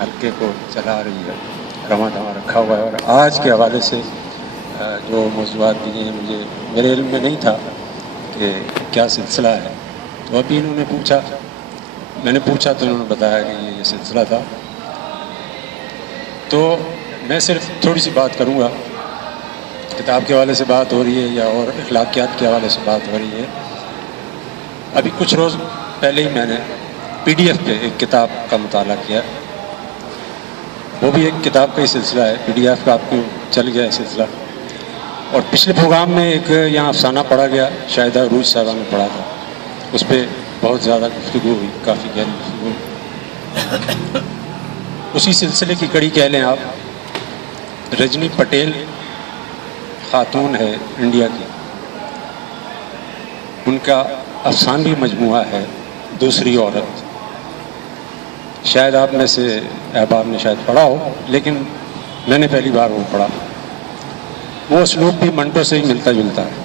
حلقے کو چلا رہی ہے، رواں دواں رکھا ہوا ہے۔ اور آج کے حوالے سے جو موضوعات دیے ہیں، مجھے میرے علم میں نہیں تھا کہ کیا سلسلہ ہے، تو ابھی انہوں نے پوچھا، میں نے پوچھا تو انہوں نے بتایا کہ یہ سلسلہ تھا۔ تو میں صرف تھوڑی سی بات کروں گا، کتاب کے حوالے سے بات ہو رہی ہے یا اور اخلاقیات کے حوالے سے بات ہو رہی ہے۔ ابھی کچھ روز پہلے ہی میں نے PDF پہ ایک کتاب کا مطالعہ کیا، وہ بھی ایک کتاب کا ہی سلسلہ ہے، PDF کا آپ کو چل گیا ہے سلسلہ۔ اور پچھلے پروگرام میں ایک یہاں افسانہ پڑھا گیا، شاہدہ عروج صاحبہ نے پڑھا تھا، اس پہ بہت زیادہ گفتگو ہوئی، کافی گہری گفتگو ہوئی۔ اسی سلسلے کی کڑی کہہ لیں آپ، رجنی پٹیل خاتون ہے انڈیا کی، ان کا افسانوی مجموعہ ہے دوسری عورت، شاید آپ میں سے احباب نے شاید پڑھا ہو، لیکن میں نے پہلی بار وہ پڑھا۔ وہ اسلوب بھی منٹو سے ہی ملتا جلتا ہے۔